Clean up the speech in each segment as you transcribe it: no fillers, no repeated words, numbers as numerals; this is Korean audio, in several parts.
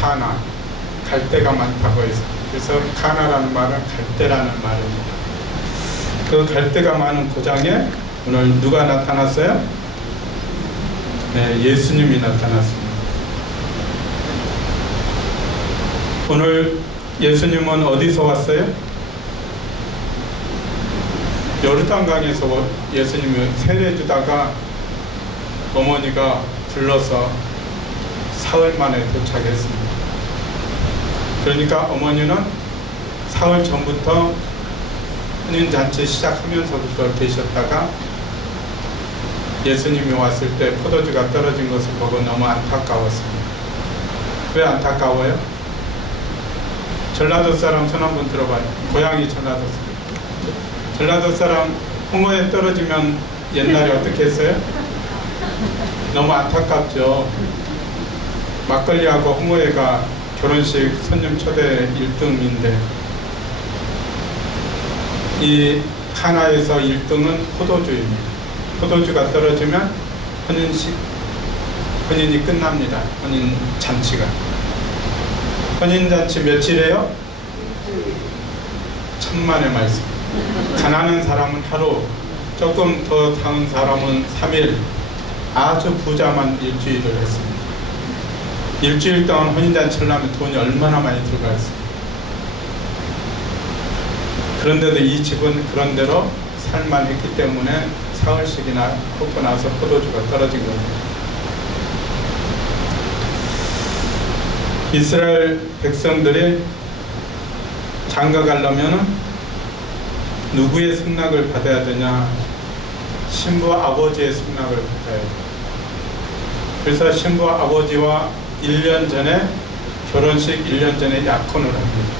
가나, 갈대가 많다고 해서. 그래서 가나라는 말은 갈대라는 말입니다. 그 갈대가 많은 고장에 오늘 누가 나타났어요? 네, 예수님이 나타났습니다. 오늘 예수님은 어디서 왔어요? 요르단강에서 예수님이 세례주다가 어머니가 불러서 사흘 만에 도착했습니다. 그러니까 어머니는 사흘 전부터 혼인잔치 시작하면서부터 계셨다가 예수님이 왔을 때 포도주가 떨어진 것을 보고 너무 안타까웠습니다. 왜 안타까워요? 전라도 사람 손 한번 들어봐요. 고향이 전라도 사람. 전라도 사람 홍어에 떨어지면 옛날에 어떻게 했어요? 너무 안타깝죠. 막걸리하고 홍어회가 결혼식 손님 초대 1등인데 이 카나에서 1등은 포도주입니다. 포도주가 떨어지면 혼인이 끝납니다. 혼인잔치가. 혼인잔치 며칠이에요? 천만의 말씀. 가난한 사람은 하루, 조금 더 다운 사람은 3일, 아주 부자만 일주일을 했습니다. 일주일 동안 혼인잔치를 하면 돈이 얼마나 많이 들어가 있습니다. 그런데도 이 집은 그런대로 살만했기 때문에 사흘씩이나 굽고 나서 포도주가 떨어진 겁니다. 이스라엘 백성들이 장가 가려면 누구의 승낙을 받아야 되냐? 신부 아버지의 승낙을 받아야 돼요. 그래서 신부 아버지와 1년 전에 결혼식 1년 전에 약혼을 합니다.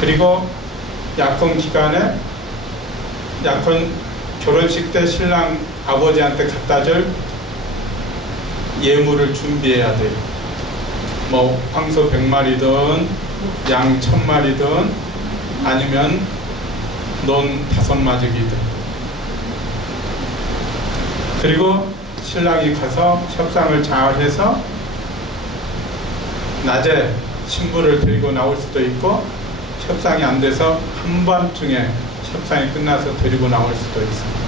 그리고 약혼 기간에 결혼식 때 신랑 아버지한테 갖다 줄 예물을 준비해야 돼요. 뭐 황소 100마리든 양 1000마리든 아니면 논 5마지기든. 그리고 신랑이 가서 협상을 잘 해서 낮에 신부를 데리고 나올 수도 있고 협상이 안 돼서 한밤중에 협상이 끝나서 데리고 나올 수도 있습니다.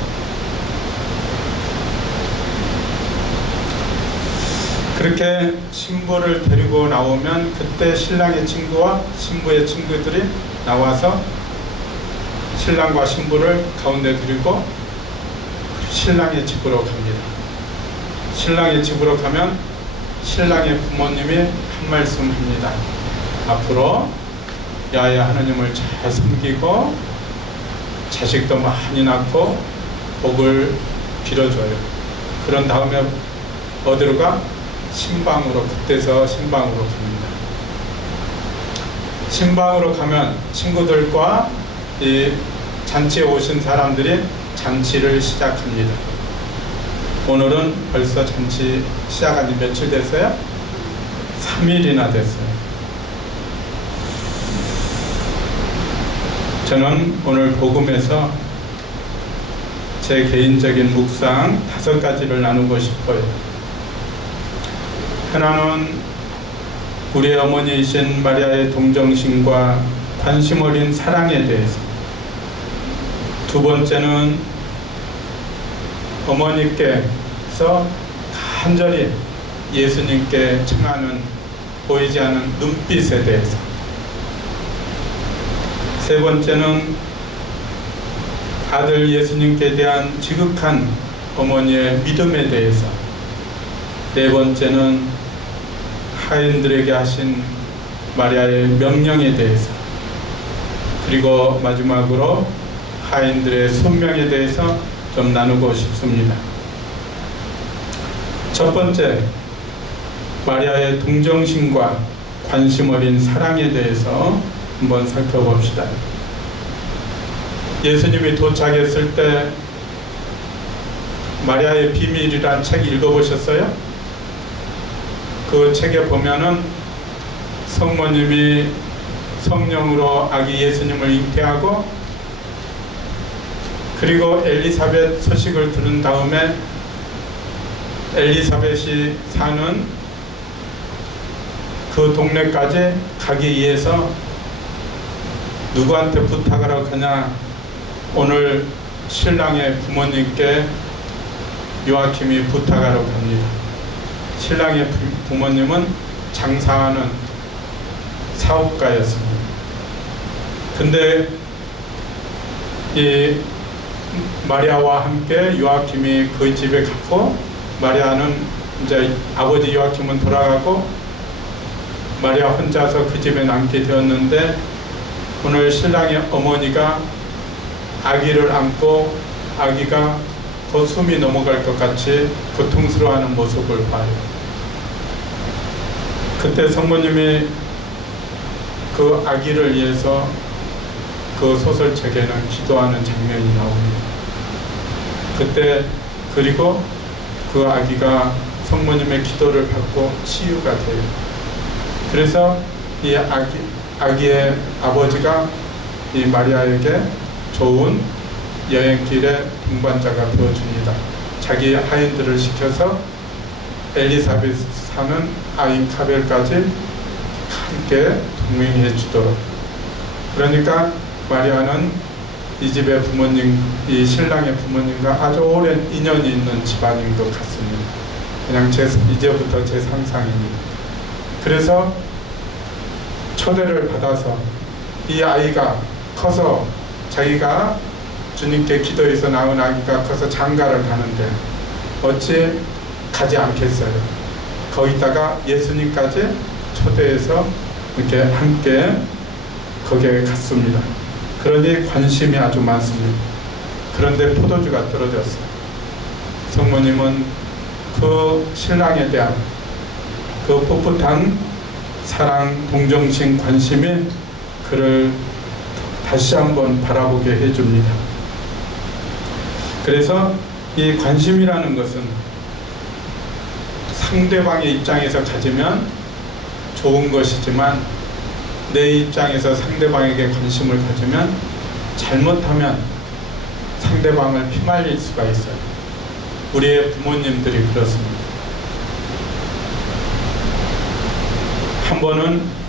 그렇게 신부를 데리고 나오면 그때 신랑의 친구와 신부의 친구들이 나와서 신랑과 신부를 가운데 두고 신랑의 집으로 갑니다. 신랑의 집으로 가면 신랑의 부모님이 한 말씀 합니다. 앞으로 야훼 하나님을 잘 섬기고 자식도 많이 낳고 복을 빌어줘요. 그런 다음에 어디로 가? 신방으로, 그때서 신방으로 갑니다. 신방으로 가면 친구들과 이 잔치에 오신 사람들이 잔치를 시작합니다. 오늘은 벌써 잔치 시작한 지 며칠 됐어요? 3일이나 됐어요. 저는 오늘 복음에서 제 개인적인 묵상 5가지를 나누고 싶어요. 하나는 우리 어머니이신 마리아의 동정심과 관심 어린 사랑에 대해서, 두 번째는 어머니께서 간절히 예수님께 청하는 보이지 않은 눈빛에 대해서, 세 번째는 아들 예수님께 대한 지극한 어머니의 믿음에 대해서, 네 번째는 하인들에게 하신 마리아의 명령에 대해서, 그리고 마지막으로 하인들의 손명에 대해서 좀 나누고 싶습니다. 첫 번째, 마리아의 동정심과 관심 어린 사랑에 대해서 한번 살펴봅시다. 예수님이 도착했을 때 마리아의 비밀이란 책 읽어보셨어요? 그 책에 보면은 성모님이 성령으로 아기 예수님을 잉태하고, 그리고 엘리사벳 소식을 들은 다음에 엘리사벳이 사는 그 동네까지 가기 위해서 누구한테 부탁을 하거냐, 오늘 신랑의 부모님께 요아킴이 부탁하러 갑니다. 신랑의 부모님은 장사하는 사업가였습니다. 근데 이 마리아와 함께 요아킴이 그 집에 갔고, 마리아는 이제 아버지 요아킴은 돌아가고 마리아 혼자서 그 집에 남게 되었는데, 오늘 신랑의 어머니가 아기를 안고 아기가 곧 숨이 넘어갈 것 같이 고통스러워하는 모습을 봐요. 그때 성모님이 그 아기를 위해서 그 소설책에는 기도하는 장면이 나옵니다. 그때 그리고 그 아기가 성모님의 기도를 받고 치유가 돼요. 그래서 이 아기의 아버지가 이 마리아에게 좋은 여행길의 동반자가 되어줍니다. 자기 하인들을 시켜서 엘리사벳 사는 아인카벨까지 함께 동행해 주도록. 그러니까 마리아는 이 집의 부모님, 이 신랑의 부모님과 아주 오랜 인연이 있는 집안인 것 같습니다. 그냥 이제부터 제 상상입니다. 그래서 초대를 받아서 이 아이가 커서, 자기가 주님께 기도해서 낳은 아기가 커서 장가를 가는데 어찌 가지 않겠어요. 거기다가 예수님까지 초대해서 이렇게 함께 거기에 갔습니다. 그러니 관심이 아주 많습니다. 그런데 포도주가 떨어졌어요. 성모님은 그 신랑에 대한 그 풋풋한 사랑, 동정심, 관심이 그를 다시 한번 바라보게 해줍니다. 그래서 이 관심이라는 것은 상대방의 입장에서 가지면 좋은 것이지만, 내 입장에서 상대방에게 관심을 가지면 잘못하면 상대방을 피말릴 수가 있어요. 우리의 부모님들이 그렇습니다. 한 번은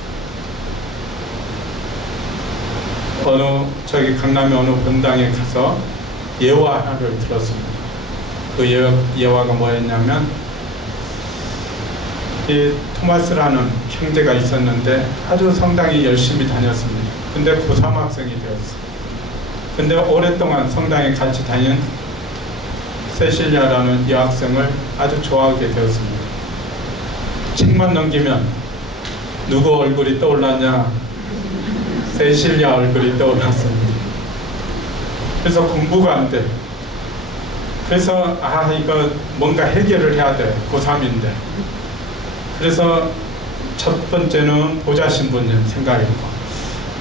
강남의 어느 본당에 가서 예화 하나를 들었습니다. 그 예화가 뭐였냐면, 이 토마스라는 형제가 있었는데 아주 성당에 열심히 다녔습니다. 근데 고3 학생이 되었어요. 근데 오랫동안 성당에 같이 다닌 세실리아라는 여학생을 아주 좋아하게 되었습니다. 책만 넘기면 누구 얼굴이 떠올랐냐? 세실리아 얼굴이 떠올랐습니다. 그래서 공부가 안 돼. 그래서 이거 뭔가 해결을 해야 돼. 고3인데. 그래서 첫 번째는 보좌 신부님 생각했고,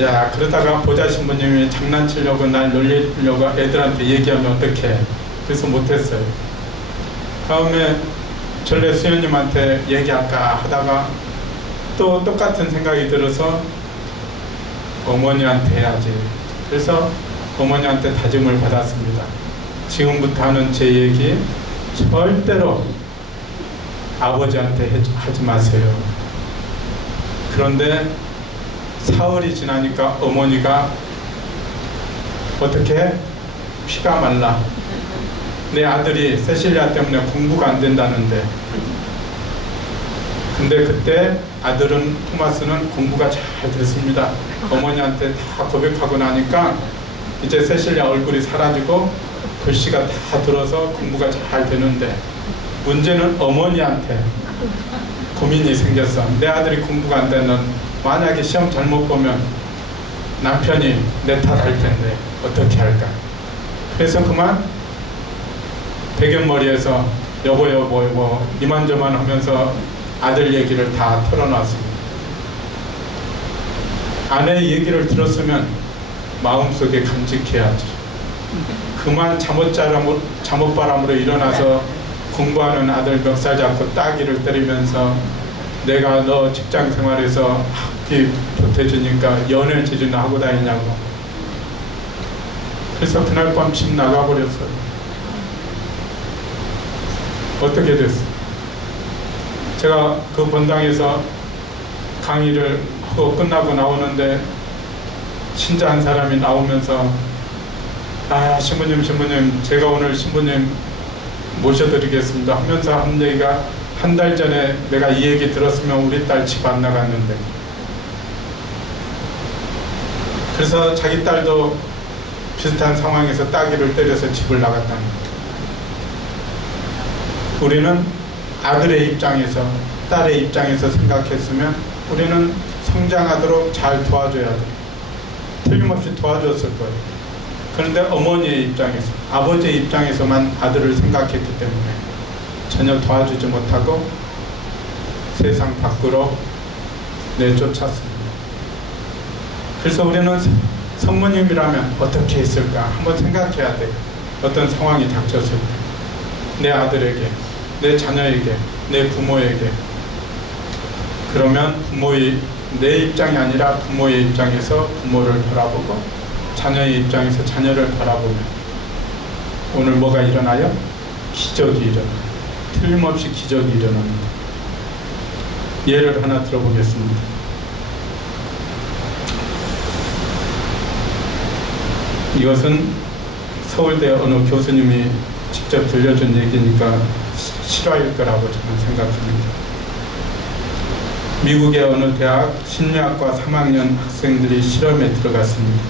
야, 그러다가 보좌 신부님이 장난치려고 날 놀리려고 애들한테 얘기하면 어떡해. 그래서 못했어요. 다음에 전래 수녀님한테 얘기할까 하다가 또 똑같은 생각이 들어서 어머니한테 해야지. 그래서 어머니한테 다짐을 받았습니다. 지금부터 하는 제 얘기 절대로 아버지한테 하지 마세요. 그런데 사흘이 지나니까 어머니가 어떻게 피가 말라. 내 아들이 세실리아 때문에 공부가 안 된다는데. 근데 그때 아들은, 토마스는 공부가 잘 됐습니다. 어머니한테 다 고백하고 나니까 이제 세실리아 얼굴이 사라지고 글씨가 다 들어서 공부가 잘 되는데, 문제는 어머니한테 고민이 생겼어. 내 아들이 공부가 안 되는, 만약에 시험 잘못 보면 남편이 내 탓할 텐데 어떻게 할까. 그래서 그만 배경머리에서 여보 이만저만 하면서 아들 얘기를 다 털어놨습니다. 아내 얘기를 들었으면 마음속에 간직해야지. 그만 잠옷바람으로 일어나서 공부하는 아들 멱살 잡고 따귀를 때리면서, 내가 너 직장 생활에서 학비 보태주니까 연애질이나 하고 다니냐고. 그래서 그날 밤 집 나가버렸어요. 어떻게 됐어? 제가 그 본당에서 강의를 하고 끝나고 나오는데 신자 한 사람이 나오면서 신부님 제가 오늘 신부님 모셔드리겠습니다 하면서 한 얘기가 한 달 전에 내가 이 얘기 들었으면 우리 딸 집 안 나갔는데, 그래서 자기 딸도 비슷한 상황에서 따귀를 때려서 집을 나갔다는 거예요. 우리는 아들의 입장에서 딸의 입장에서 생각했으면 우리는 성장하도록 잘 도와줘야 돼. 틀림없이 도와줬을 거예요. 그런데 어머니의 입장에서, 아버지의 입장에서만 아들을 생각했기 때문에 전혀 도와주지 못하고 세상 밖으로 내쫓았습니다. 그래서 우리는 성모님이라면 어떻게 했을까 한번 생각해야 돼요. 어떤 상황이 닥쳤을 때 내 아들에게, 내 자녀에게, 내 부모에게, 그러면 내 입장이 아니라 부모의 입장에서 부모를 바라보고 자녀의 입장에서 자녀를 바라보면 오늘 뭐가 일어나요? 기적이 일어나요. 틀림없이 기적이 일어납니다. 예를 하나 들어보겠습니다. 이것은 서울대 어느 교수님이 직접 들려준 얘기니까 실화일 거라고 저는 생각합니다. 미국의 어느 대학 심리학과 3학년 학생들이 실험에 들어갔습니다.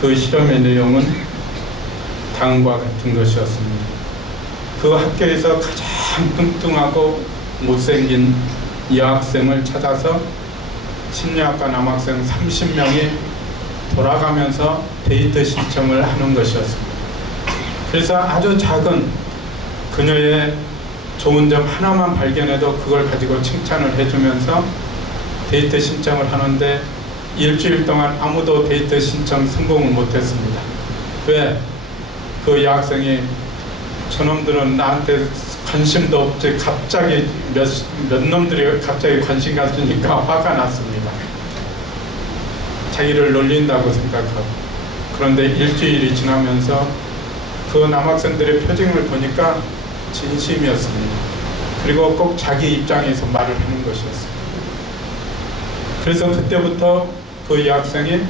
그 실험의 내용은 다음과 같은 것이었습니다. 그 학교에서 가장 뚱뚱하고 못생긴 여학생을 찾아서 심리학과 남학생 30명이 돌아가면서 데이트 신청을 하는 것이었습니다. 그래서 아주 작은 그녀의 좋은 점 하나만 발견해도 그걸 가지고 칭찬을 해주면서 데이트 신청을 하는데 일주일 동안 아무도 데이트 신청 성공을 못했습니다. 왜? 그 여학생이 저놈들은 나한테 관심도 없지 갑자기 몇 놈들이 갑자기 관심 가지니까 화가 났습니다. 자기를 놀린다고 생각하고. 그런데 일주일이 지나면서 그 남학생들의 표정을 보니까 진심이었습니다. 그리고 꼭 자기 입장에서 말을 하는 것이었습니다. 그래서 그때부터 그 여학생이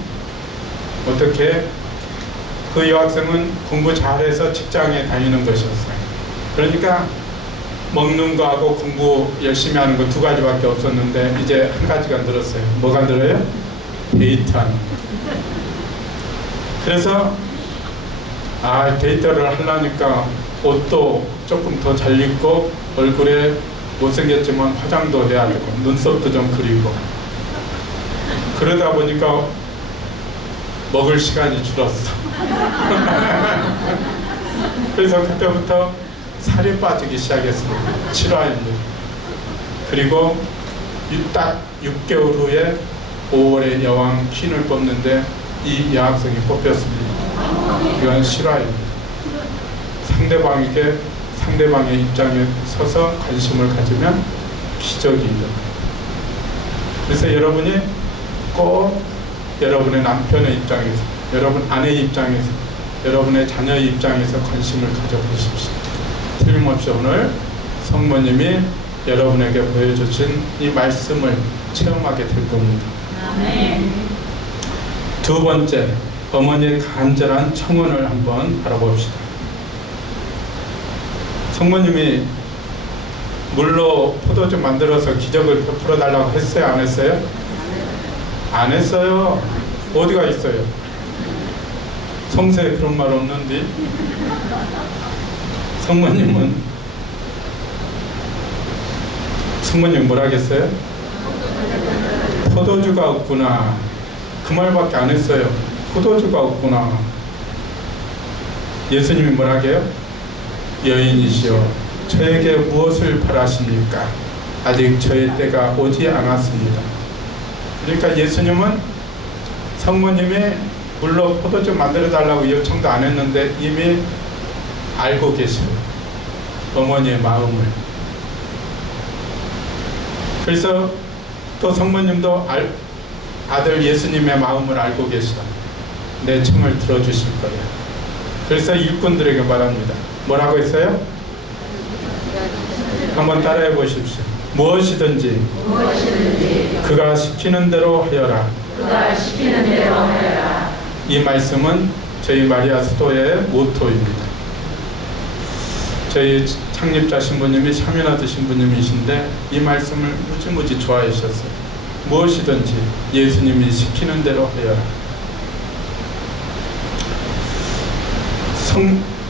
그 여학생은 공부 잘해서 직장에 다니는 것이었어요. 그러니까 먹는 거하고 공부 열심히 하는 거 두 가지밖에 없었는데 이제 한 가지가 늘었어요. 뭐가 늘어요? 데이트하는 거. 그래서 데이트를 하려니까 옷도 조금 더 잘 입고 얼굴에 못생겼지만 화장도 해야 되고 눈썹도 좀 그리고 그러다 보니까 먹을 시간이 줄었어. 그래서 그때부터 살이 빠지기 시작했습니다. 7화입니다. 그리고 딱 6개월 후에 5월에 여왕 퀸을 뽑는데 이 여학생이 뽑혔습니다. 이건 실화입니다. 상대방의 입장에 서서 관심을 가지면 기적이 일어나요. 그래서 여러분이 꼭 여러분의 남편의 입장에서, 여러분 아내의 입장에서, 여러분의 자녀의 입장에서 관심을 가져보십시오. 틀림없이 오늘 성모님이 여러분에게 보여주신 이 말씀을 체험하게 될 겁니다. 두 번째, 어머니의 간절한 청원을 한번 바라봅시다. 성모님이 물로 포도주 만들어서 기적을 베풀어 달라고 했어요? 안 했어요? 안 했어요. 어디가 있어요? 성서에 그런 말 없는데. 성모님 뭐라 하겠어요? 포도주가 없구나. 그 말밖에 안 했어요. 포도주가 없구나. 예수님이 뭐라 하게요? 여인이시여 저에게 무엇을 바라십니까? 아직 저의 때가 오지 않았습니다. 그러니까 예수님은 성모님이 물로 포도주 만들어 달라고 요청도 안 했는데 이미 알고 계셔요. 어머니의 마음을. 그래서 또 성모님도 아들 예수님의 마음을 알고 계시다. 내 청을 들어주실 거야. 그래서 일꾼들에게 말합니다. 뭐라고 했어요? 무엇이든지 그가 시키는 대로 하여라. 그가 시키는 대로 하여라. 이 말씀은 저희 마리아 수도의 모토입니다. 저희 창립자 신부님이 샤미나드 신부님이신데 이 말씀을 무지무지 좋아하셨어요. 무엇이든지 예수님이 시키는 대로 하여라.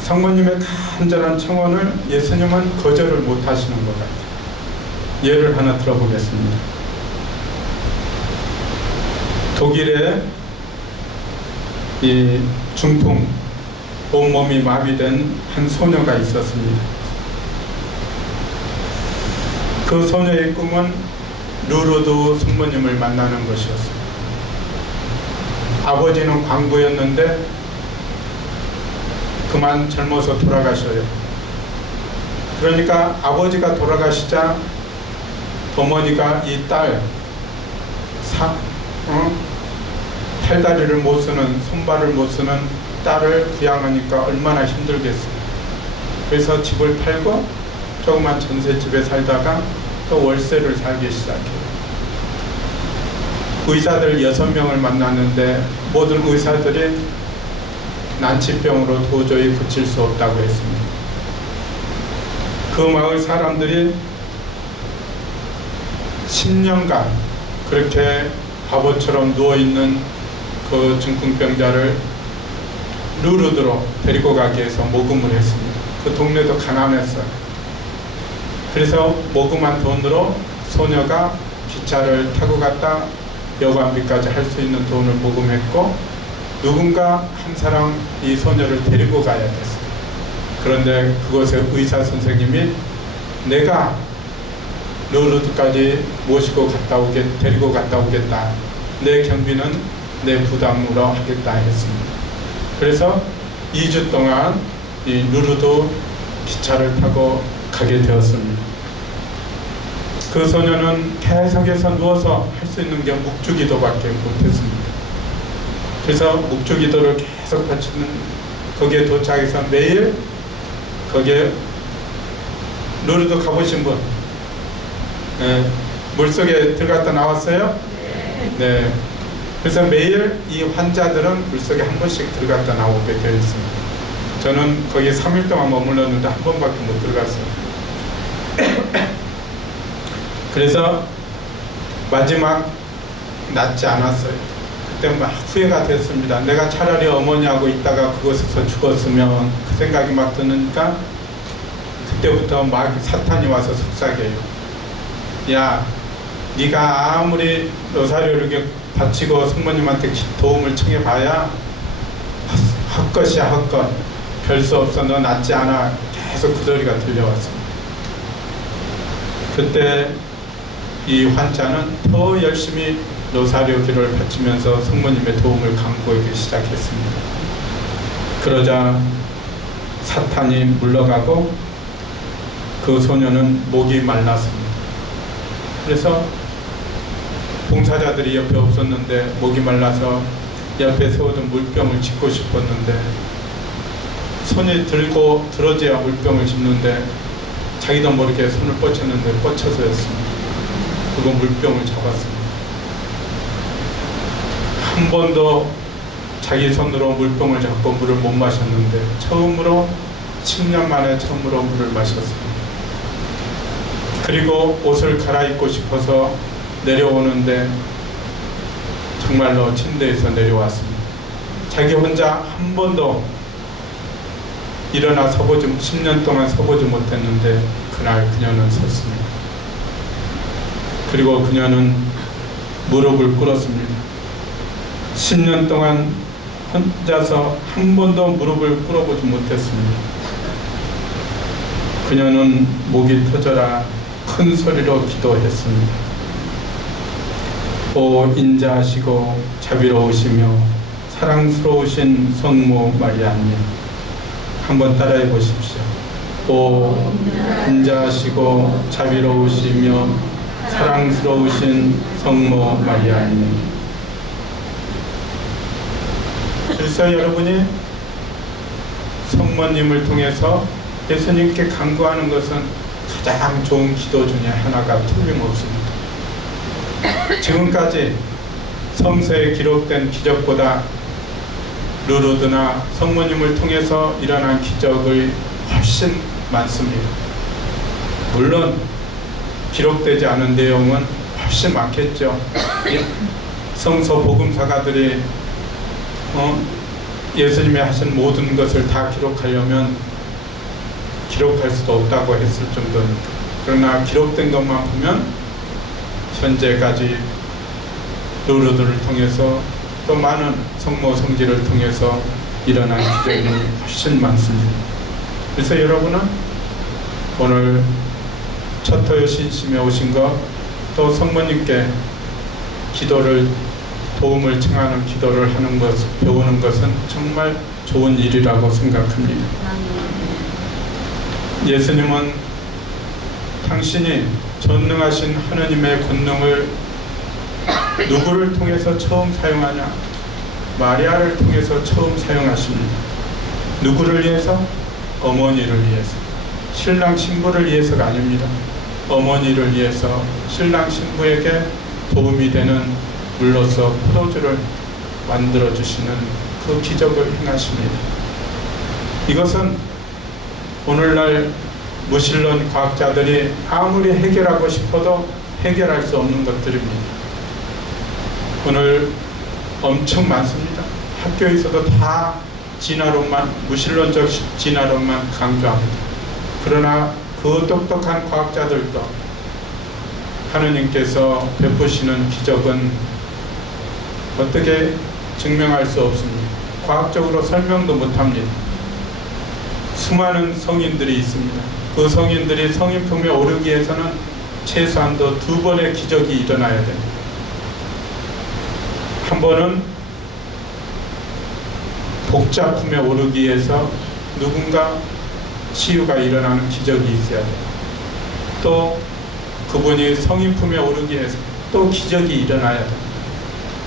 성모님의 간절한 청원을 예수님은 거절을 못 하시는 것 같아요. 예를 하나 들어보겠습니다. 독일에 이 중풍, 온몸이 마비된 한 소녀가 있었습니다. 그 소녀의 꿈은 루르드 성모님을 만나는 것이었어요. 아버지는 광부였는데 그만 젊어서 돌아가셔요. 그러니까 아버지가 돌아가시자 어머니가 이 딸, 팔다리를 못 쓰는, 손발을 못 쓰는 딸을 부양하니까 얼마나 힘들겠어요. 그래서 집을 팔고 조그만 전셋집에 살다가 또 월세를 살기 시작해요. 의사들 6명을 만났는데 모든 의사들이 난치병으로 도저히 고칠 수 없다고 했습니다. 그 마을 사람들이 10년간 그렇게 바보처럼 누워있는 그 중풍병자를 루르드로 데리고 가기 위해서 모금을 했습니다. 그 동네도 가난했어요. 그래서 모금한 돈으로 소녀가 기차를 타고 갔다 여관비까지 할 수 있는 돈을 모금했고 누군가 한 사람 이 소녀를 데리고 가야 됐어요. 그런데 그곳에 의사 선생님이 내가 루르드까지 모시고 데리고 갔다 오겠다. 내 경비는 내 부담으로 하겠다 했습니다. 그래서 2주 동안 이 루르드 기차를 타고 가게 되었습니다. 그 소녀는 계속해서 누워서 할 수 있는 게 묵주기도밖에 못했습니다. 그래서 묵주기도를 계속 바치는 거기에 도착해서 매일 거기에 루르드 가보신 분? 물속에 들어갔다 나왔어요? 네. 그래서 매일 이 환자들은 물속에 한 번씩 들어갔다 나오게 되어 있습니다. 저는 거기에 3일 동안 머물렀는데 한 번밖에 못 들어갔어요. 그래서 마지막 낫지 않았어요. 그때 막 후회가 됐습니다. 내가 차라리 어머니하고 있다가 그곳에서 죽었으면 그 생각이 막 드니까 그때부터 막 사탄이 와서 속삭여요. 야, 네가 아무리 로사리오를 이렇게 바치고 성모님한테 도움을 청해봐야 헛것이야 헛것. 별 수 없어. 너 낫지 않아. 계속 그 소리가 들려왔습니다. 그때 이 환자는 더 열심히 로사리오 기도를 바치면서 성모님의 도움을 간구하기 시작했습니다. 그러자 사탄이 물러가고 그 소녀는 목이 말랐습니다. 그래서 봉사자들이 옆에 없었는데 목이 말라서 옆에 세우던 물병을 짚고 싶었는데 손이 들고 들어져야 물병을 짚는데 자기도 모르게 손을 뻗쳤는데 뻗쳐서였습니다. 그거 물병을 잡았습니다. 한 번도 자기 손으로 물병을 잡고 물을 못 마셨는데 처음으로 10년 만에 처음으로 물을 마셨습니다. 그리고 옷을 갈아입고 싶어서 내려오는데 정말로 침대에서 내려왔습니다. 자기 혼자 한 번도 일어나 서보지 10년 동안 서보지 못했는데 그날 그녀는 섰습니다. 그리고 그녀는 무릎을 꿇었습니다. 10년 동안 혼자서 한 번도 무릎을 꿇어보지 못했습니다. 그녀는 목이 터져라 큰 소리로 기도했습니다. 오 인자하시고 자비로우시며 사랑스러우신 성모 마리아님, 한번 따라해 보십시오. 오 인자하시고 자비로우시며 사랑스러우신 성모 마리아님. 그래서 여러분이 성모님을 통해서 예수님께 간구하는 것은 가장 좋은 기도 중에 하나가 틀림없습니다. 지금까지 성서에 기록된 기적보다 루르드나 성모님을 통해서 일어난 기적이 훨씬 많습니다. 물론 기록되지 않은 내용은 훨씬 많겠죠. 성서 복음사가들이 예수님이 하신 모든 것을 다 기록하려면 기록할 수도 없다고 했을 정도니까. 그러나 기록된 것만 보면 현재까지 루르드를 통해서 또 많은 성모 성지를 통해서 일어난 기적이 훨씬 많습니다. 그래서 여러분은 오늘 첫토요 신심에 오신 것, 또 성모님께 기도를 도움을 청하는 기도를 하는 것, 배우는 것은 정말 좋은 일이라고 생각합니다. 예수님은 당신이 전능하신 하느님의 권능을 누구를 통해서 처음 사용하냐? 마리아를 통해서 처음 사용하십니다. 누구를 위해서? 어머니를 위해서. 신랑 신부를 위해서가 아닙니다. 어머니를 위해서 신랑 신부에게 도움이 되는 물로서 포도주를 만들어주시는 그 기적을 행하십니다. 이것은 오늘날 무신론 과학자들이 아무리 해결하고 싶어도 해결할 수 없는 것들입니다. 오늘 엄청 많습니다. 학교에서도 다 진화론만, 무신론적 진화론만 강조합니다. 그러나 그 똑똑한 과학자들도 하느님께서 베푸시는 기적은 어떻게 증명할 수 없습니다. 과학적으로 설명도 못합니다. 수많은 성인들이 있습니다. 그 성인들이 성인품에 오르기 위해서는 최소한도 2번의 기적이 일어나야 됩니다. 한 번은 복자품에 오르기 위해서 누군가 치유가 일어나는 기적이 있어야 돼요. 또 그분이 성인품에 오르기 위해서 또 기적이 일어나야 돼요.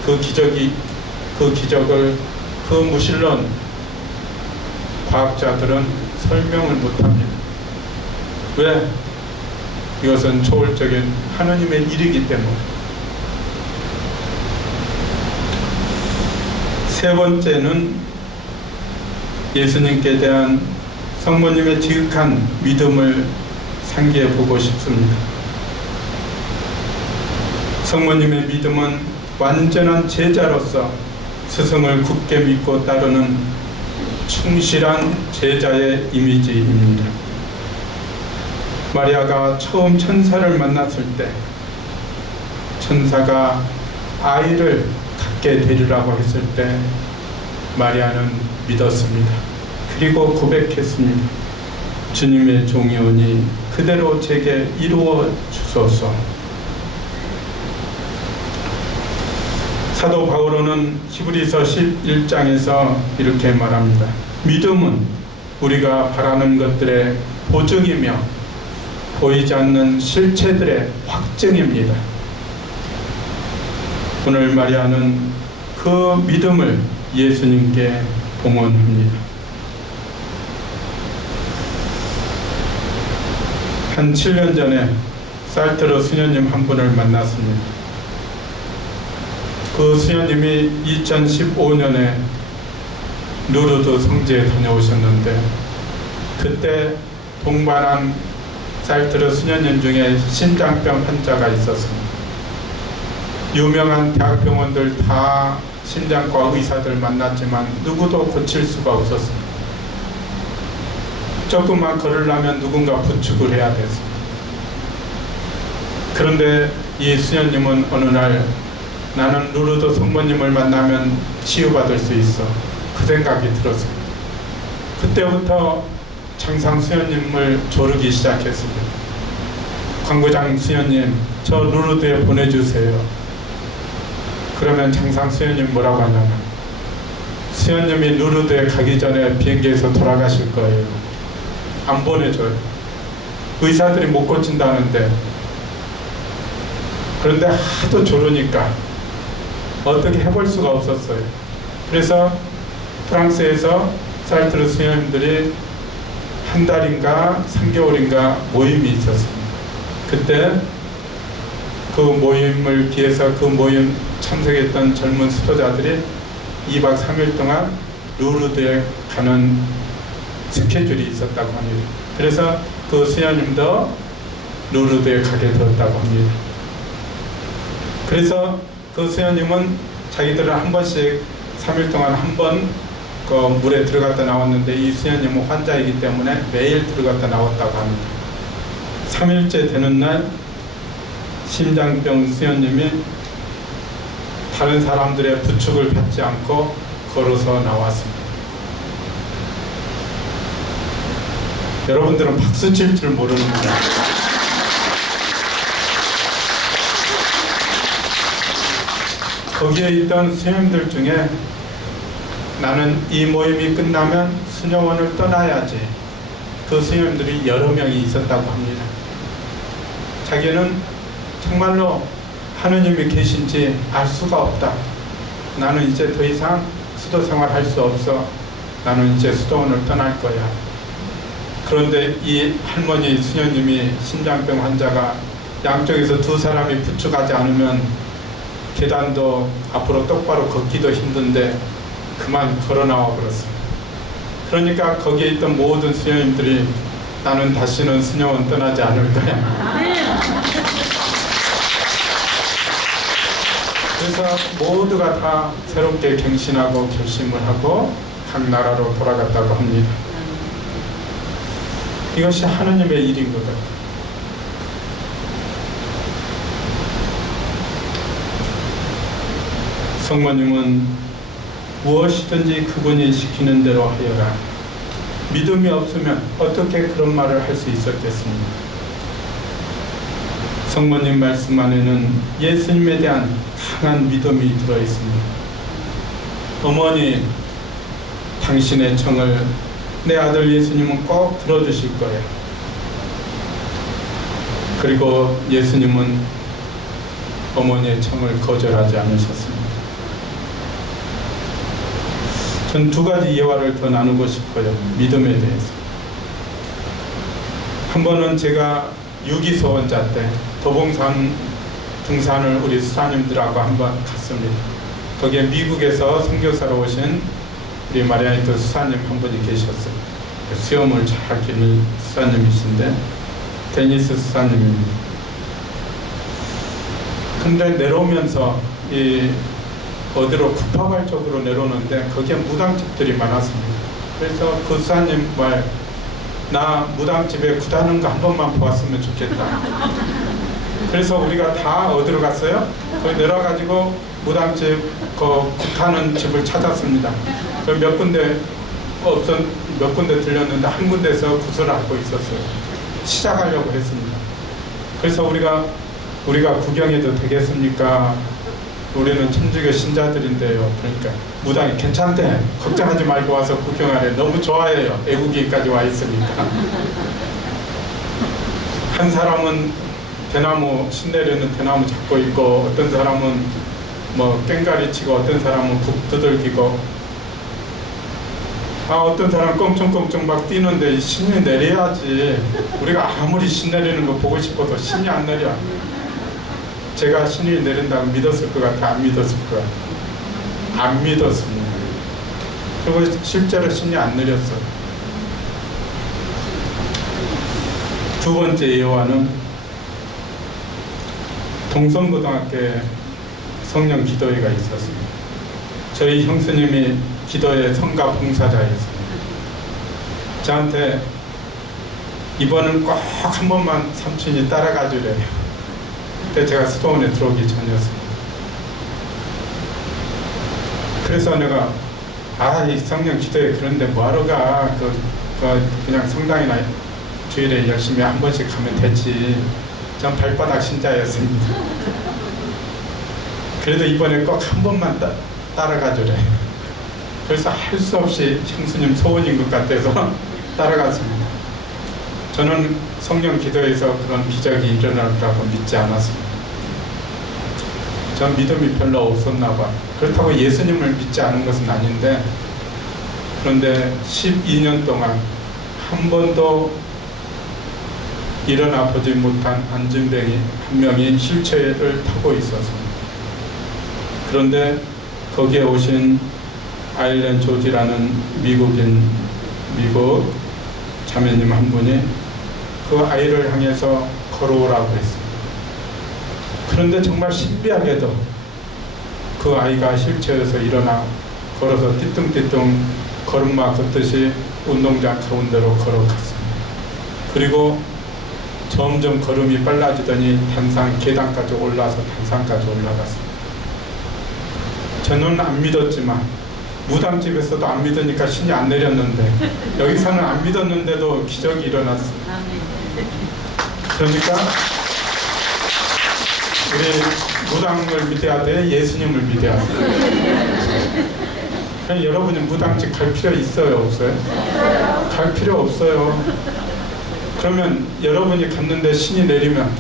그 기적을 그 무신론 과학자들은 설명을 못합니다. 왜? 이것은 초월적인 하느님의 일이기 때문에. 세 번째는 예수님께 대한 성모님의 지극한 믿음을 상기해 보고 싶습니다. 성모님의 믿음은 완전한 제자로서 스승을 굳게 믿고 따르는 충실한 제자의 이미지입니다. 마리아가 처음 천사를 만났을 때 천사가 아이를 갖게 되리라고 했을 때 마리아는 믿었습니다. 그리고 고백했습니다. 주님의 종이오니 그대로 제게 이루어 주소서. 사도 바울은 히브리서 11장에서 이렇게 말합니다. 믿음은 우리가 바라는 것들의 보증이며 보이지 않는 실체들의 확증입니다. 오늘 마리아는 그 믿음을 예수님께 봉헌합니다. 한 7년 전에 살트르 수녀님 한 분을 만났습니다. 그 수녀님이 2015년에 루르드 성지에 다녀오셨는데 그때 동반한 살트르 수녀님 중에 심장병 환자가 있었습니다. 유명한 대학병원들 다 심장과 의사들 만났지만 누구도 고칠 수가 없었습니다. 조금만 걸으려면 누군가 부축을 해야 됐습니다. 그런데 이 수녀님은 어느 날 나는 루르드 성모님을 만나면 치유받을 수 있어. 그 생각이 들었습니다. 그때부터 장상 수녀님을 조르기 시작했습니다. 광구장 수녀님, 저 루르드에 보내주세요. 그러면 장상 수녀님 뭐라고 하냐면 수녀님이 루르드에 가기 전에 비행기에서 돌아가실 거예요. 안 보내줘요. 의사들이 못 고친다는데. 그런데 하도 조르니까 어떻게 해볼 수가 없었어요. 그래서 프랑스에서 살트르 수녀님들이 한 달인가 3개월인가 모임이 있었습니다. 그때 그 모임을 기해서 그 모임 참석했던 젊은 수도자들이 2박 3일 동안 루르드에 가는 스케줄이 있었다고 합니다. 그래서 그 수녀님도 루르드에 가게 되었다고 합니다. 그래서 그 수녀님은 자기들은 한 번씩 3일 동안 한 번 그 물에 들어갔다 나왔는데, 이 수녀님은 환자이기 때문에 매일 들어갔다 나왔다고 합니다. 3일째 되는 날 심장병 수녀님이 다른 사람들의 부축을 받지 않고 걸어서 나왔습니다. 여러분들은 박수 칠 줄 모르는구나. 거기에 있던 수녀님들 중에 나는 이 모임이 끝나면 수녀원을 떠나야지, 그 수녀님들이 여러 명이 있었다고 합니다. 자기는 정말로 하느님이 계신지 알 수가 없다. 나는 이제 더 이상 수도 생활할 수 없어. 나는 이제 수도원을 떠날 거야. 그런데 이 할머니 수녀님이, 심장병 환자가 양쪽에서 두 사람이 부축하지 않으면 계단도 앞으로 똑바로 걷기도 힘든데 그만 걸어 나와 버렸습니다. 그러니까 거기에 있던 모든 수녀님들이 나는 다시는 수녀원 떠나지 않을 거야. 그래서 모두가 다 새롭게 갱신하고 결심을 하고 각 나라로 돌아갔다고 합니다. 이것이 하느님의 일인 것 같아요. 성모님은 무엇이든지 그분이 시키는 대로 하여라. 믿음이 없으면 어떻게 그런 말을 할 수 있었겠습니까? 성모님 말씀 안에는 예수님에 대한 강한 믿음이 들어있습니다. 어머니, 당신의 청을 내 아들 예수님은 꼭 들어주실 거예요. 그리고 예수님은 어머니의 청을 거절하지 않으셨습니다. 전 두 가지 예화를 더 나누고 싶어요. 믿음에 대해서. 한 번은 제가 유기소원자 때 도봉산 등산을 우리 수사님들하고 한번 갔습니다. 거기에 미국에서 선교사로 오신 우리 마리아이트 수사님 한 분이 계셨어요. 수염을 잘 기는 수사님이신데, 데니스 수사님입니다. 근데 내려오면서 어디로 구파발 쪽으로 내려오는데 거기에 무당집들이 많았습니다. 그래서 그 수사님 말, 나 무당집에 굿하는 거 한 번만 보았으면 좋겠다. 그래서 우리가 다 어디로 갔어요? 거기 내려가지고 무당집 그 굿하는 집을 찾았습니다. 몇 군데 몇 군데 들렸는데 한 군데서 굿을 하고 있었어요. 시작하려고 했습니다. 그래서 우리가 구경해도 되겠습니까? 우리는 천주교 신자들인데요. 그러니까 무당이 괜찮대, 걱정하지 말고 와서 구경하래, 너무 좋아해요. 애국이까지 와 있으니까. 한 사람은 대나무, 신내리는 대나무 잡고 있고, 어떤 사람은 뭐 꽹가리 치고, 어떤 사람은 북 두들기고, 어떤 사람 껑충껑충 막 뛰는데 신이 내려야지. 우리가 아무리 신 내리는 거 보고 싶어도 신이 안 내려. 제가 신이 내린다고 믿었을 것 같아? 안 믿었을 것 같아? 안 믿었습니다. 그리고 실제로 신이 안 내렸어요. 두 번째 예화는 동성고등학교에 성령 기도회가 있었습니다. 저희 형수님이 기도회 성가 봉사자였습니다. 저한테 이번은 꼭 한 번만 삼촌이 따라가 주래요. 그때 제가 수도원에 들어오기 전이었습니다. 그래서 내가 이 성령 기도회 그런데 뭐하러 가? 그냥 성당이나 주일에 열심히 한 번씩 가면 되지. 전 발바닥 신자였습니다. 그래도 이번에 꼭 한 번만 따라가 주래. 그래서 할 수 없이 형수님 소원인 것 같아서 따라갔습니다. 저는 성령 기도에서 그런 기적이 일어날다고 믿지 않았습니다. 전 믿음이 별로 없었나 봐. 그렇다고 예수님을 믿지 않은 것은 아닌데, 그런데 12년 동안 한 번도 일어나 보지 못한 안진뱅이 한 명이 휠체어를 타고 있었습니다. 그런데 거기에 오신 아일랜 조지라는 미국 자매님 한 분이 그 아이를 향해서 걸어오라고 했습니다. 그런데 정말 신비하게도 그 아이가 휠체어에서 일어나 걸어서 띠뚱띠뚱 걸음마 걷듯이 운동장 가운데로 걸어갔습니다. 그리고 점점 걸음이 빨라지더니 계단까지 올라서 단상까지 올라갔습니다. 저는 안 믿었지만 무당집에서도 안 믿으니까 신이 안 내렸는데 여기서는 안 믿었는데도 기적이 일어났습니다. 그러니까 우리 무당을 믿어야 돼? 예수님을 믿어야 돼? 그냥 여러분이 무당집 갈 필요 있어요? 없어요? 갈 필요 없어요. 그러면 여러분이 갔는데 신이 내리면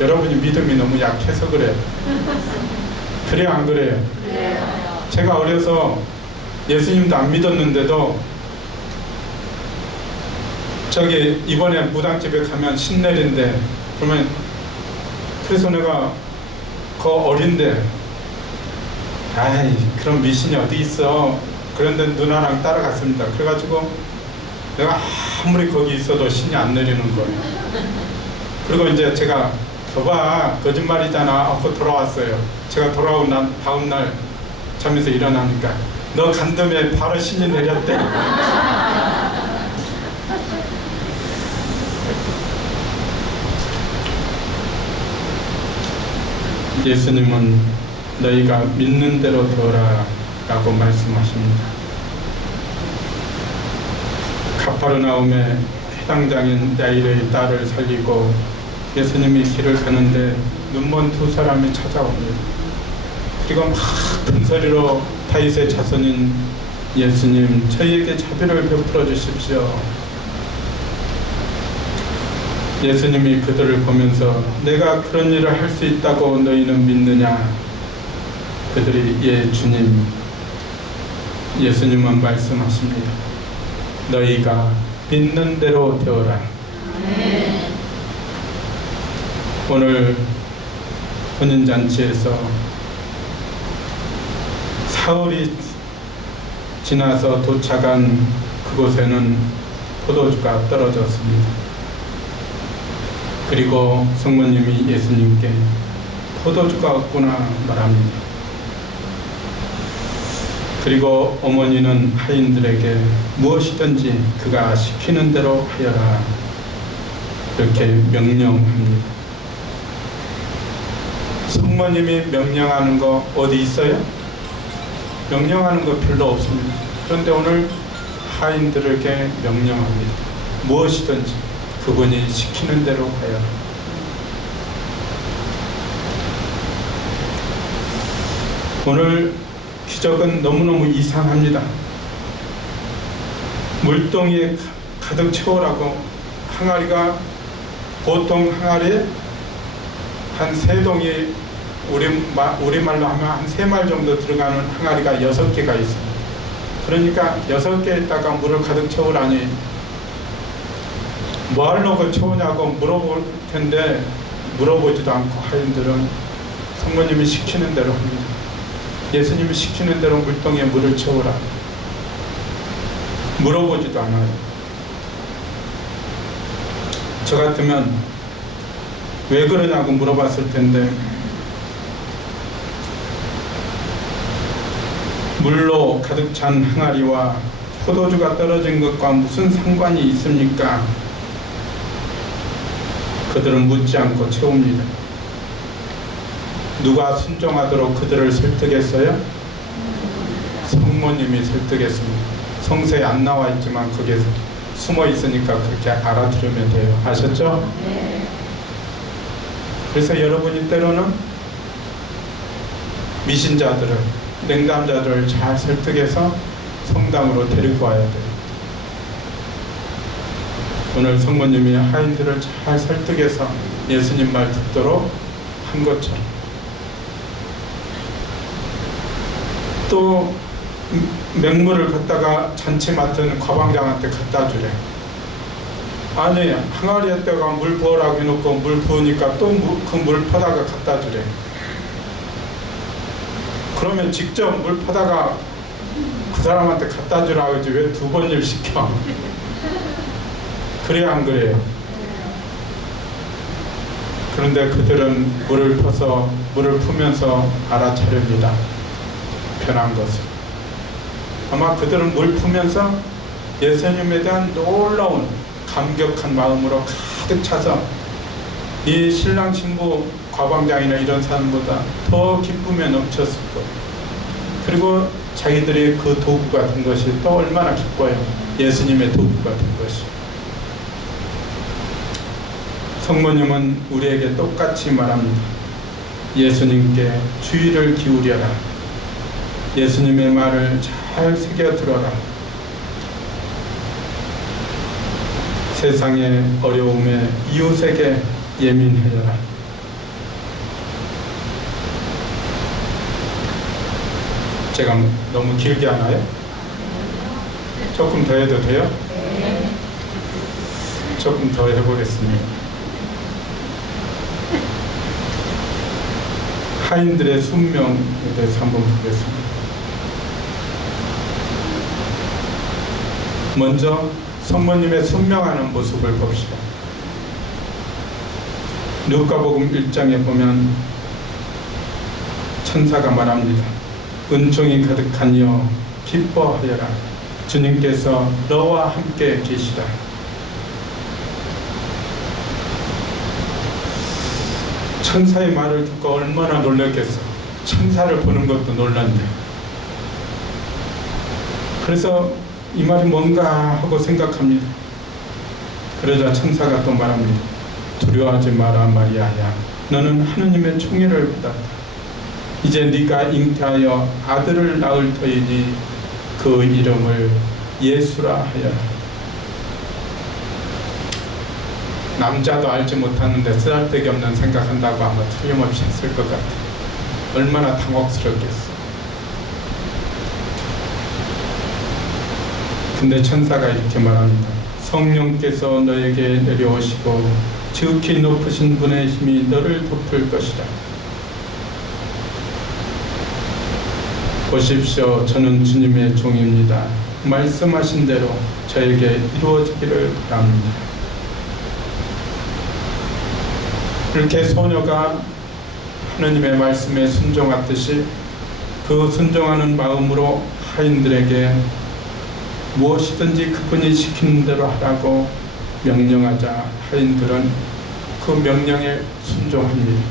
여러분이 믿음이 너무 약해서 그래요. 그래요, 안 그래요? 제가 어려서 예수님도 안 믿었는데도 저기 이번에 무당집에 가면 신 내린대. 그러면 그래서 내가 그 어린데 아이 그런 미신이 어디 있어. 그런데 누나랑 따라갔습니다. 그래가지고 내가 아무리 거기 있어도 신이 안 내리는 거예요. 그리고 이제 제가 거봐 거짓말이잖아 하고 돌아왔어요. 제가 돌아온 다음 날 잠에서 일어나니까 너 간담에 바로 신이 내렸대. 예수님은 너희가 믿는 대로 되어라 라고 말씀하십니다. 가파르나움에 해당장인 야이르의 딸을 살리고 예수님이 길을 가는데 눈먼 두 사람이 찾아옵니다. 그리고 막 큰 소리로 다윗의 자손인 예수님 저희에게 자비를 베풀어 주십시오. 예수님이 그들을 보면서 내가 그런 일을 할 수 있다고 너희는 믿느냐? 그들이 예 주님. 예수님은 말씀하십니다. 너희가 믿는 대로 되어라. 오늘 혼인잔치에서 사흘이 지나서 도착한 그곳에는 포도주가 떨어졌습니다. 그리고 성모님이 예수님께 포도주가 없구나 말합니다. 그리고 어머니는 하인들에게 무엇이든지 그가 시키는 대로 하여라 이렇게 명령합니다. 성모님이 명령하는 거 어디 있어요? 명령하는 거 별로 없습니다. 그런데 오늘 하인들에게 명령합니다. 무엇이든지 그분이 시키는 대로 하여라. 오늘 기적은 너무너무 이상합니다. 물동이에 가득 채우라고 항아리가 보통 항아리에 한 3동이 우리말로 하면 한 3말 정도 들어가는 항아리가 6개가 있습니다. 그러니까 6개에다가 물을 가득 채우라니 뭐 하려고 채우냐고 물어볼 텐데 물어보지도 않고 하인들은 성모님이 시키는 대로 합니다. 예수님이 시키는 대로 물동이에 물을 채우라. 물어보지도 않아요. 저 같으면 왜 그러냐고 물어봤을 텐데 물로 가득 찬 항아리와 포도주가 떨어진 것과 무슨 상관이 있습니까? 그들은 묻지 않고 채웁니다. 누가 순종하도록 그들을 설득했어요? 성모님이 설득했습니다. 성서에 안 나와 있지만 거기에 숨어 있으니까 그렇게 알아들으면 돼요. 아셨죠? 네. 그래서 여러분이 때로는 미신자들을, 냉담자들을 잘 설득해서 성당으로 데리고 와야 돼요. 오늘 성모님이 하인들을 잘 설득해서 예수님 말 듣도록 한 것처럼 또 맹물을 갖다가 잔치 맡은 과방장한테 갖다 주래. 아니, 항아리에다가 물 부으라고 해놓고 물 부으니까 또 그 물 퍼다가 갖다 주래. 그러면 직접 물 퍼다가 그 사람한테 갖다 주라고 하지 왜 두 번 일 시켜? 그래야 안 그래요? 그런데 그들은 물을 퍼서 물을 푸면서 알아차립니다. 변한 것을. 아마 그들은 물 푸면서 예수님에 대한 놀라운 감격한 마음으로 가득 차서 이 신랑 신부 과방장이나 이런 사람보다 더 기쁨에 넘쳤을 거예요. 그리고 자기들이 그 도구가 된 것이 또 얼마나 기뻐요. 예수님의 도구가 된 것이. 성모님은 우리에게 똑같이 말합니다. 예수님께 주의를 기울여라. 예수님의 말을 잘 새겨 들어라. 세상의 어려움에 이웃에게 예민해라. 제가 너무 길게 하나요? 조금 더 해도 돼요? 조금 더 해보겠습니다. 하인들의 순명에 대해서 한번 보겠습니다. 먼저 성모님의 순명하는 모습을 봅시다. 누가복음 1장에 보면 천사가 말합니다. 은총이 가득하니여 기뻐하여라. 주님께서 너와 함께 계시다. 천사의 말을 듣고 얼마나 놀랐겠어. 천사를 보는 것도 놀란데. 그래서 이 말이 뭔가 하고 생각합니다. 그러자 천사가 또 말합니다. 두려워하지 마라 마리아야. 너는 하느님의 총애를 받았다. 이제 네가 잉태하여 아들을 낳을 터이니 그 이름을 예수라 하여라. 남자도 알지 못하는데 쓰잘데기 없는 생각한다고 아마 틀림없이 했을 것 같아. 얼마나 당혹스럽겠어. 근데 천사가 이렇게 말합니다. 성령께서 너에게 내려오시고 지극히 높으신 분의 힘이 너를 덮을 것이다. 보십시오. 저는 주님의 종입니다. 말씀하신 대로 저에게 이루어지기를 바랍니다. 이렇게 소녀가 하느님의 말씀에 순종하듯이 그 순종하는 마음으로 하인들에게 무엇이든지 그분이 시키는 대로 하라고 명령하자 하인들은 그 명령에 순종합니다.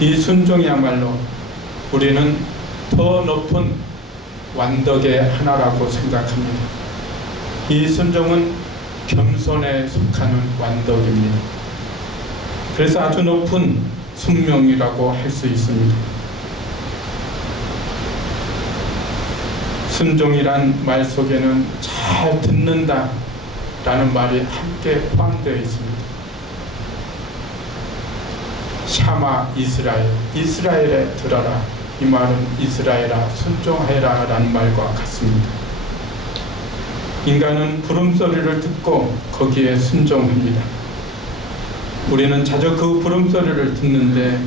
이 순종이야말로 우리는 더 높은 완덕의 하나라고 생각합니다. 이 순종은 겸손에 속하는 완덕입니다. 그래서 아주 높은 순명이라고 할 수 있습니다. 순종이란 말 속에는 잘 듣는다 라는 말이 함께 포함되어 있습니다. 샤마 이스라엘, 이스라엘에 들어라. 이 말은 이스라엘아 순종해라 라는 말과 같습니다. 인간은 부름소리를 듣고 거기에 순종합니다. 우리는 자주 그 부름소리를 듣는데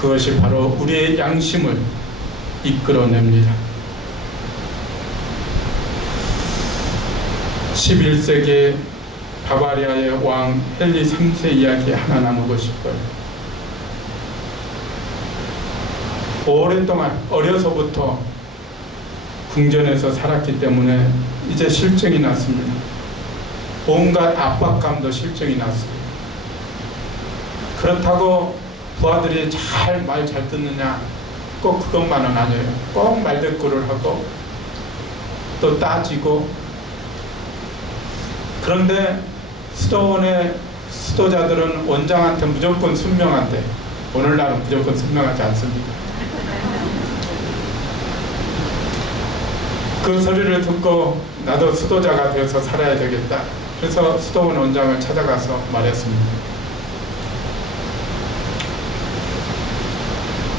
그것이 바로 우리의 양심을 이끌어냅니다. 11세기 바바리아의 왕 헨리 3세 이야기 하나 나누고 싶어요. 오랫동안 어려서부터 궁전에서 살았기 때문에 이제 실증이 났습니다. 온갖 압박감도 실증이 났어요. 그렇다고 부하들이 말 잘 듣느냐? 꼭 그것만은 아니에요. 꼭 말대꾸를 하고 또 따지고. 그런데 수도원의 수도자들은 원장한테 무조건 순명한데 오늘날은 무조건 순명하지 않습니다. 그 소리를 듣고 나도 수도자가 되어서 살아야 되겠다. 그래서 수도원 원장을 찾아가서 말했습니다.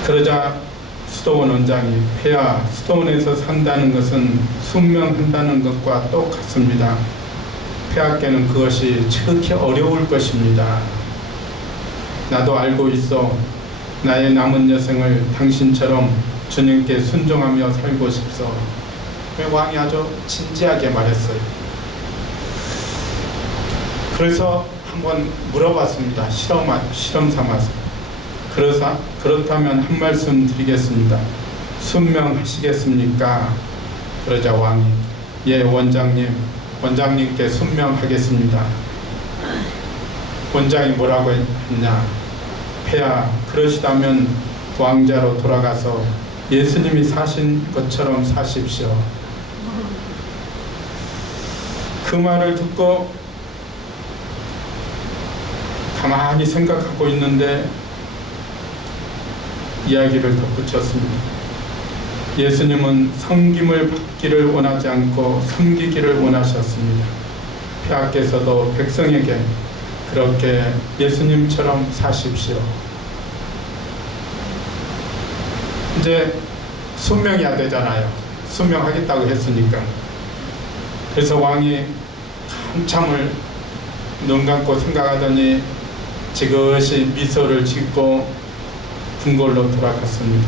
그러자 수도원 원장이 폐하 수도원에서 산다는 것은 숙명한다는 것과 똑같습니다. 폐하께는 그것이 지극히 어려울 것입니다. 나도 알고 있어. 나의 남은 여생을 당신처럼 주님께 순종하며 살고 싶소. 왕이 아주 진지하게 말했어요. 그래서 한번 물어봤습니다. 실험 삼아서. 그렇다면 한 말씀 드리겠습니다. 순명하시겠습니까? 그러자 왕이 예 원장님께 순명하겠습니다. 원장이 뭐라고 했냐? 폐하 그러시다면 왕자로 돌아가서 예수님이 사신 것처럼 사십시오. 그 말을 듣고 가만히 생각하고 있는데 이야기를 덧붙였습니다. 예수님은 섬김을 받기를 원하지 않고 섬기기를 원하셨습니다. 폐하께서도 백성에게 그렇게 예수님처럼 사십시오. 이제 순명해야 되잖아요. 순명하겠다고 했으니까. 그래서 왕이 한참을 눈 감고 생각하더니 지그시 미소를 짓고 궁궐로 돌아갔습니다.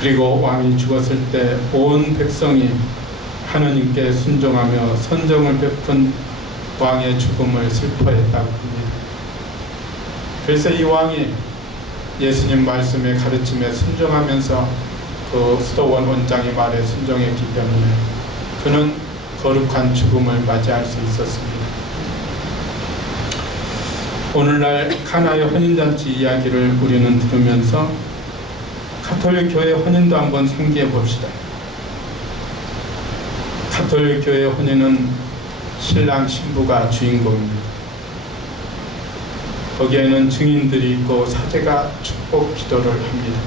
그리고 왕이 죽었을 때 온 백성이 하느님께 순종하며 선정을 베푼 왕의 죽음을 슬퍼했다고 합니다. 그래서 이 왕이 예수님 말씀의 가르침에 순종하면서 그 수도원 원장의 말에 순종했기 때문에 그는 거룩한 죽음을 맞이할 수 있었습니다. 오늘날 카나의 혼인잔치 이야기를 우리는 들으면서 가톨릭 교회 혼인도 한번 상기해 봅시다. 가톨릭 교회 혼인은 신랑 신부가 주인공입니다. 거기에는 증인들이 있고 사제가 축복 기도를 합니다.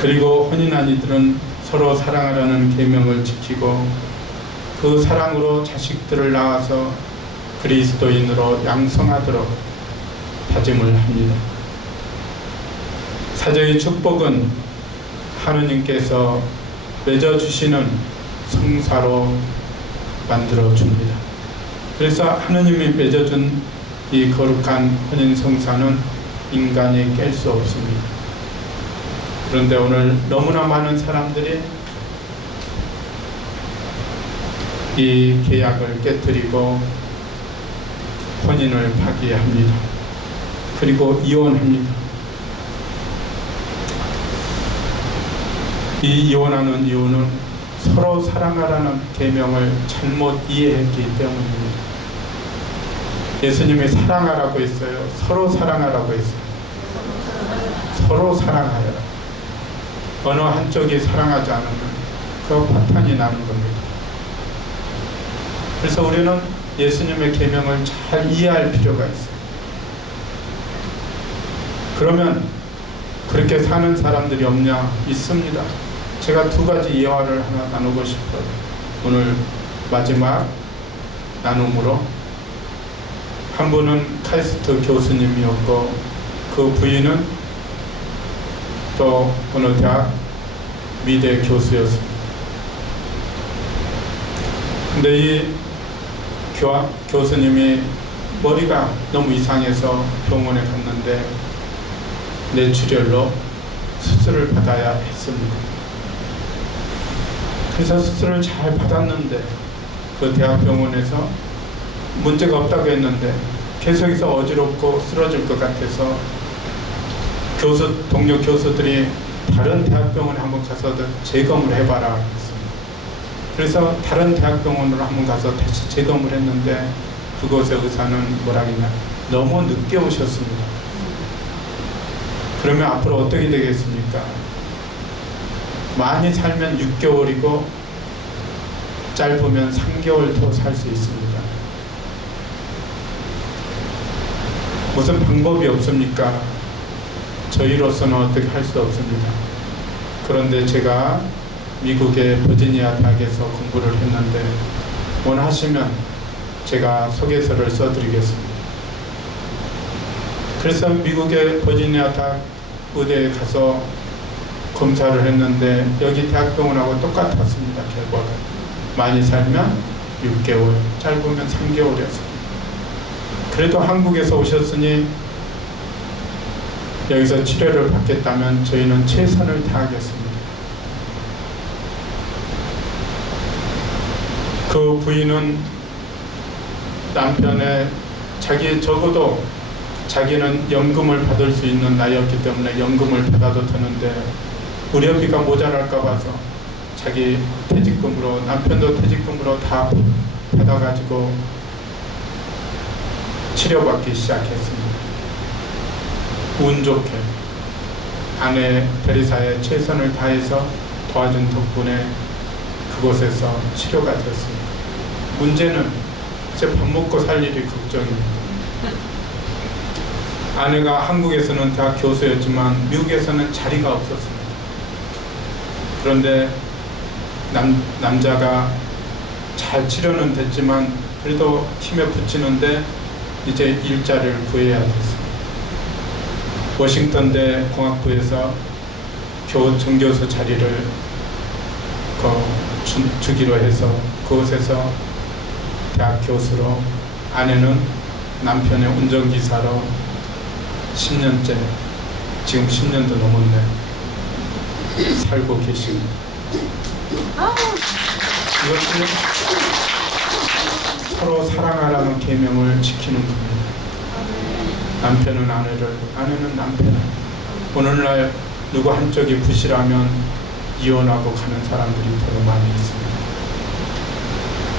그리고 혼인한 이들은 서로 사랑하라는 계명을 지키고 그 사랑으로 자식들을 낳아서 그리스도인으로 양성하도록 다짐을 합니다. 사제의 축복은 하느님께서 맺어주시는 성사로 만들어줍니다. 그래서 하느님이 맺어준 이 거룩한 혼인 성사는 인간이 깰 수 없습니다. 그런데 오늘 너무나 많은 사람들이 이 계약을 깨뜨리고 혼인을 파기합니다. 그리고 이혼합니다. 이 이혼하는 이유는 서로 사랑하라는 계명을 잘못 이해했기 때문입니다. 예수님이 사랑하라고 했어요. 서로 사랑하라고 했어요. 서로 사랑하라. 어느 한쪽이 사랑하지 않으면 그 파탄이 나는 겁니다. 그래서 우리는 예수님의 계명을 잘 이해할 필요가 있어요. 그러면 그렇게 사는 사람들이 없냐? 있습니다. 제가 두 가지 예화를 하나 나누고 싶어요. 오늘 마지막 나눔으로 한 분은 카이스트 교수님이었고 그 부인은 또 어느 대학 미대 교수였습니다. 근데 이 교수님이 머리가 너무 이상해서 병원에 갔는데 뇌출혈로 수술을 받아야 했습니다. 그래서 수술을 잘 받았는데 그 대학병원에서 문제가 없다고 했는데 계속해서 어지럽고 쓰러질 것 같아서 동료 교수들이 다른 대학병원에 한번 가서 재검을 해봐라 했습니다. 그래서 다른 대학병원으로 한번 가서 다시 재검을 했는데 그곳의 의사는 뭐라 했냐, 너무 늦게 오셨습니다. 그러면 앞으로 어떻게 되겠습니까? 많이 살면 6개월이고 짧으면 3개월 더 살 수 있습니다. 무슨 방법이 없습니까? 저희로서는 어떻게 할 수 없습니다. 그런데 제가 미국의 버지니아 대학에서 공부를 했는데 원하시면 제가 소개서를 써드리겠습니다. 그래서 미국의 버지니아 대학 의대에 가서 검사를 했는데 여기 대학병원하고 똑같았습니다. 결과가 많이 살면 6개월, 짧으면 3개월이었습니다. 그래도 한국에서 오셨으니 여기서 치료를 받겠다면 저희는 최선을 다하겠습니다. 그 부인은 남편의 적어도 자기는 연금을 받을 수 있는 나이였기 때문에 연금을 받아도 되는데 의료비가 모자랄까 봐서 자기 퇴직금으로, 남편도 퇴직금으로 다 받아가지고 치료받기 시작했습니다. 운 좋게 아내 대리사에 최선을 다해서 도와준 덕분에 그곳에서 치료가 됐습니다. 문제는 이제 밥 먹고 살 일이 걱정입니다. 아내가 한국에서는 대학 교수였지만 미국에서는 자리가 없었습니다. 그런데 남자가 잘 치료는 됐지만 그래도 힘에 부치는데 이제 일자리를 구해야 됐습니다. 워싱턴대 공학부에서 정교수 자리를 주기로 해서 그곳에서 대학 교수로, 아내는 남편의 운전기사로 10년째, 지금 10년도 넘었네, 살고 계십니다. 이것은 서로 사랑하라는 계명을 지키는 겁니다. 남편은 아내를, 아내는 남편을. 오늘날 누구 한쪽이 부실하면 이혼하고 가는 사람들이 더 많이 있습니다.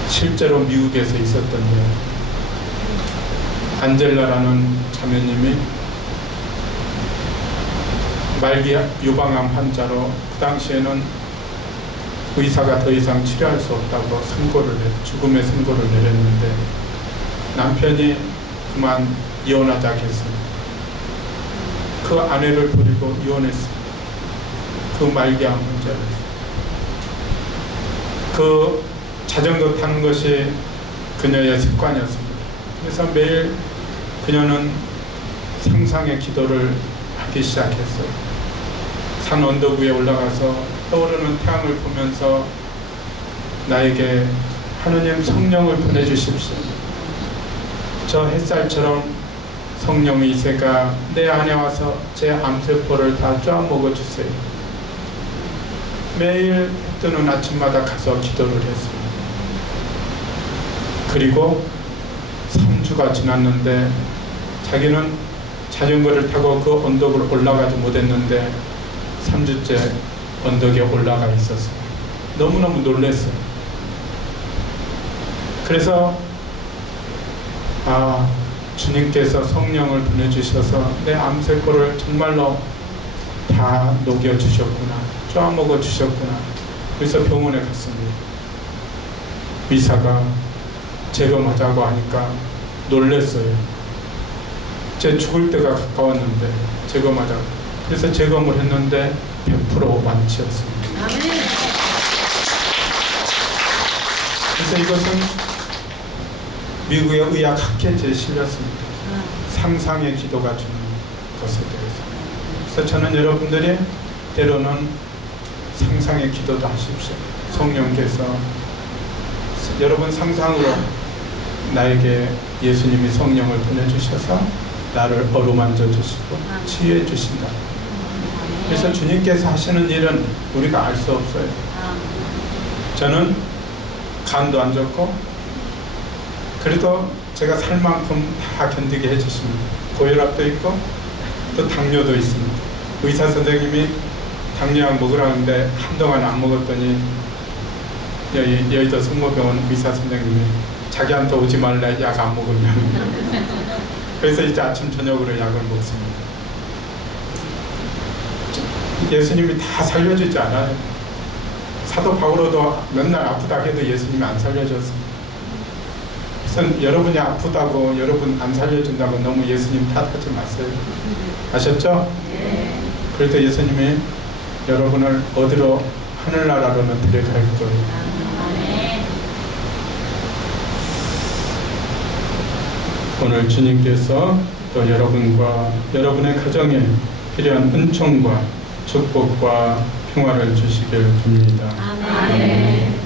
실제로 미국에서 있었던 일. 안젤라라는 자매님이 말기 유방암 환자로 그 당시에는 의사가 더 이상 치료할 수 없다고 죽음의 선고를 내렸는데 남편이 그만 이혼하자 했습니다. 그 아내를 버리고 이혼했습니다. 그 말기암 환자를. 그 자전거 타는 것이 그녀의 습관이었습니다. 그래서 매일 그녀는 상상의 기도를 하기 시작했어요. 산 언덕 위에 올라가서 떠오르는 태양을 보면서 나에게 하느님 성령을 보내주십시오. 저 햇살처럼 성령의 이세가 내 안에 와서 제 암세포를 다 쪼아먹어주세요. 매일 해 뜨는 아침마다 가서 기도를 했습니다. 그리고 3주가 지났는데 자기는 자전거를 타고 그 언덕을 올라가지 못했는데 3주째 언덕에 올라가 있었어요. 너무너무 놀랐어요. 그래서 주님께서 성령을 보내주셔서 내 암세포를 정말로 다 녹여주셨구나, 쪼아먹어 주셨구나. 그래서 병원에 갔습니다. 의사가 제거하자고 하니까 놀랐어요. 제 죽을 때가 가까웠는데 제거하자고. 그래서 제거를 했는데 100% 완치였습니다. 그래서 이것은 미국의 의학 학회지에 실렸습니다. 상상의 기도가 주는 것에 대해서. 그래서 저는 여러분들이 때로는 상상의 기도도 하십시오. 성령께서 여러분 상상으로 나에게 예수님이 성령을 보내주셔서 나를 어루만져 주시고 치유해 주신다. 그래서 주님께서 하시는 일은 우리가 알 수 없어요. 저는 간도 안 좋고 그래도 제가 살 만큼 다 견디게 해주십니다. 고혈압도 있고 또 당뇨도 있습니다. 의사 선생님이 당뇨약 먹으라는데 한동안 안 먹었더니 여의도 성모병원 의사 선생님이 자기한테 오지 말래, 약 안 먹으면. 그래서 이제 아침 저녁으로 약을 먹습니다. 예수님이 다 살려주지 않아요. 사도 바울도 맨날 아프다 해도 예수님이 안 살려줬습니다. 그래서 여러분이 아프다고 여러분 안 살려준다고 너무 예수님 탓하지 마세요. 아셨죠? 그래도 예수님이 여러분을 어디로, 하늘나라로는 데려갈 거예요. 오늘 주님께서 또 여러분과 여러분의 가정에 필요한 은총과 축복과 평화를 주시길 빕니다. 아멘.